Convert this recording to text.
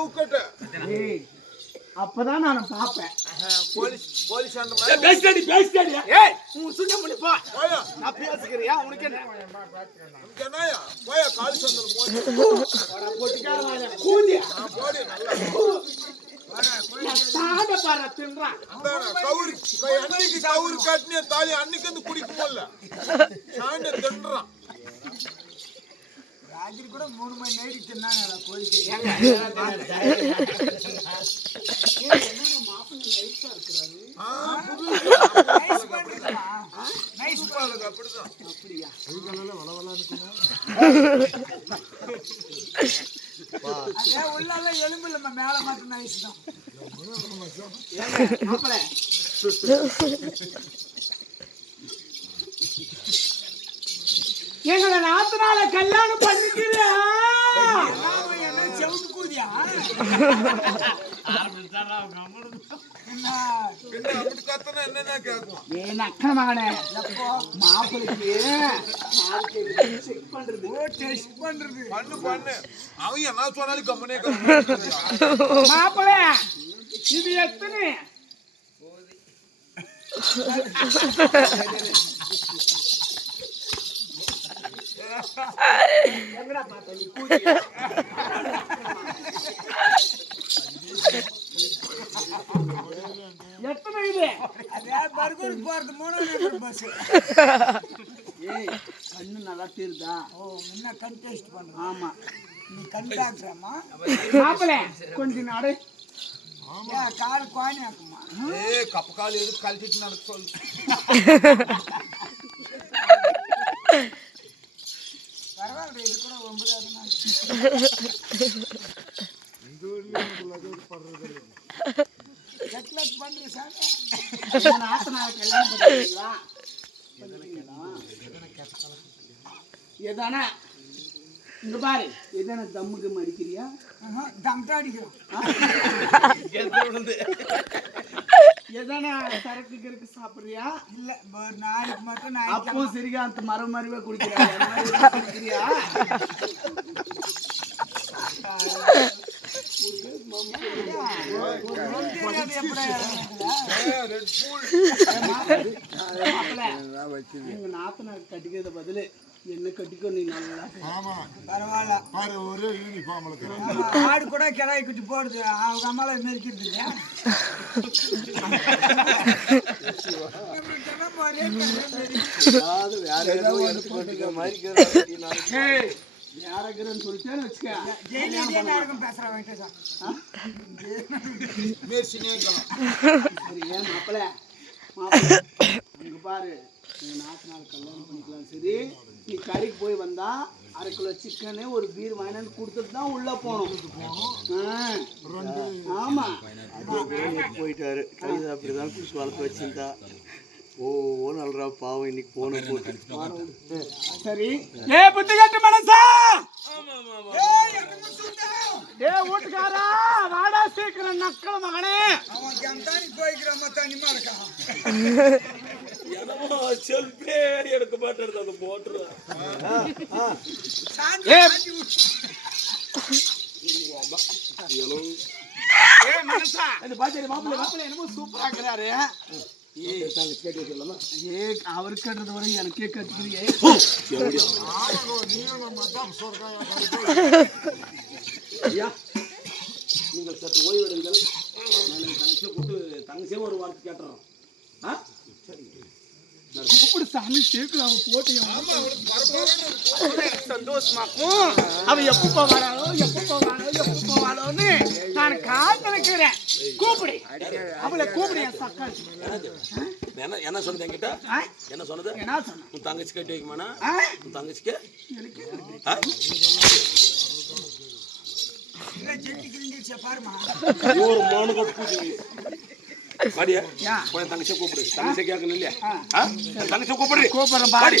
உக்கட்ட. அப்பதான் நான் பாப்பேன் போலீஸ் போலீஸ் பேசிட்டாடி பேசிட்டாடி ஏய் உன் சுண்ணம் பண்ணி போ. போயா? நான் உனக்கு என்ன? உனக்கு என்னயா போயா கால் சந்தல் மோதி போடா, பொட்டிக்கார வாயா. கூந்தியா நான் போடி நல்லா அன்னைக்கு கவுரு கட்டின தாலி அன்னைக்கு வந்து குடிக்குமல்ல. சாண்ட தின்றான். ராத்திரி கூட மூணு மணி நைட்டு தின்னாங்க கோழிக்கு அப்படிதான். அதே உள்ளால எலும்பு இல்லம்மா மேல மட்டும் நைஸ் தான். மாப்பிள எங்களை நாத்தனால கல்யாணம் பண்ணிக்கிறியா ஆமா, என்ன செவுட்டு கூதியா என்ன பின்ன அப்படி கத்தனா என்னென்ன கேட்கும் ஏன் அக்கன மகனே? மாப்பிளைக்கு செக் பண்றது டெஸ்ட் பண்றது பண்ணு பண்ணு அவன் என்ன சொன்னாலும் மாப்பிள இது எத்தனை? எங்கடா நீ எத்தனை இது அதே பர்கூருக்கு போறது மூணு பஸ் ஏய் கண்ணு நல்லா தெரியுதா? ஓ முன்ன கண் டெஸ்ட் பண்றோம் ஆமா. நீ கண் டாக்டராமா மாப்பிள கொஞ்ச நாடு கால் குவாணி ஆக்குமா? ஏ கப்ப கால் எடுத்து கழட்டிட்டு நடக்க சொல்லு. பரவாயில்ல இது கூட ஒன்பது செக்லெட் பண்ற சாமி உன் நாத்தனாரை கல்யாணம் பண்ணிக்கிறீங்களா? பண்ணிக்கிறீங்களா? எதானா இங்க பாரு எதான தம்முக்கு மடிக்கிறியா ஆஹா, தம் தான் அடிக்கிறோம். எதான சரக்கு கிறுக்கு சாப்பிடுறியா? இல்ல ஒரு நாளைக்கு மட்டும் நான் அப்போ சரியா அந்த மரம் மருவே குடிக்கிறியா? நாத்தனார் கட்டிக்கிறத பதிலு என்ன கட்டிக்கோ நீ நல்லா பரவாயில்ல பாரு ஒரே யூனிஃபார்ம்ல ஆமா, ஆடு கூட கிடாய் குட்டி போடுது அவங்க அம்மால மெரிக்கிறது இல்லையா நம்மளுக்கு யாரக்கிறேன்னு சொல்லிட்டேன்னு வச்சுக்க. பேசுறேன் வெங்கடேஷா ஏன் மாப்பிள? அங்க பாரு. நீ நாட்டு நாள் கல்யாணம் பண்ணிக்கலாம். சரி நீ கடைக்கு போய் வந்தா அரை கிலோ சிக்கனு ஒரு பீர் வாங்கினு கொடுத்துட்டு தான் உள்ள போகணும். ஆ, ஆமா. போயிட்டாரு. கைது அப்படிதான் புடிச்சு வளர்த்து வச்சிருந்தா. ஓ நல்லரா பாவம் இன்னைக்கு போன போட்டு. சரி. ஏ புத்தி கட்டு மனசா? ஏ வீட்டுக்காரா வாடா சீக்கிரம் நக்கல் மகனே. அவன் கம்தானி போய்க்கிறோமா தனிமா இருக்கான் என்னமோ செல்ஃபே எடுக்க மாட்டேன் அதை போட்டுருவேன். ஏ மனசா. இந்த பாத்திரி மாப்பிள்ளை மாப்பிள்ளை என்னமோ சூப்பரா இருக்கிறாரு. ஏ அவருக்கு கட்டுறது வரை எனக்கே கட்டுக்கிறியே ஐயா நீங்கள் சற்று ஓய்வெடுங்கள். நான் தங்கச்சியை கூட்டு தங்கச்சியே ஒரு வார்த்தை கேட்டுறோம். ஆ? கூப்பிடு சாமி சேர்க்கல அவன் போட்டு சந்தோஷமாக்கும் அவன் எப்ப போவாளோ எப்ப போவாளோ எப்ப போவாளோன்னு நான் காத்து நிற்கிறேன் கூப்பிடு. அவளை கூப்பிடு என் சக்கால். என்ன என்ன சொன்னது என்கிட்ட? என்ன சொன்னது என்ன சொன்ன? உன் தங்கச்சி கட்டி வைக்குமாண்ணா? உன் தங்கச்சிக்கு? ஒரு மானு கட்டு. போய் தங்கச்சியை கூப்பிடு. தங்கச்சியை கேட்கணும் இல்லையா? தங்கச்சியை கூப்பிடு. கூப்பிடுறேன் பாடி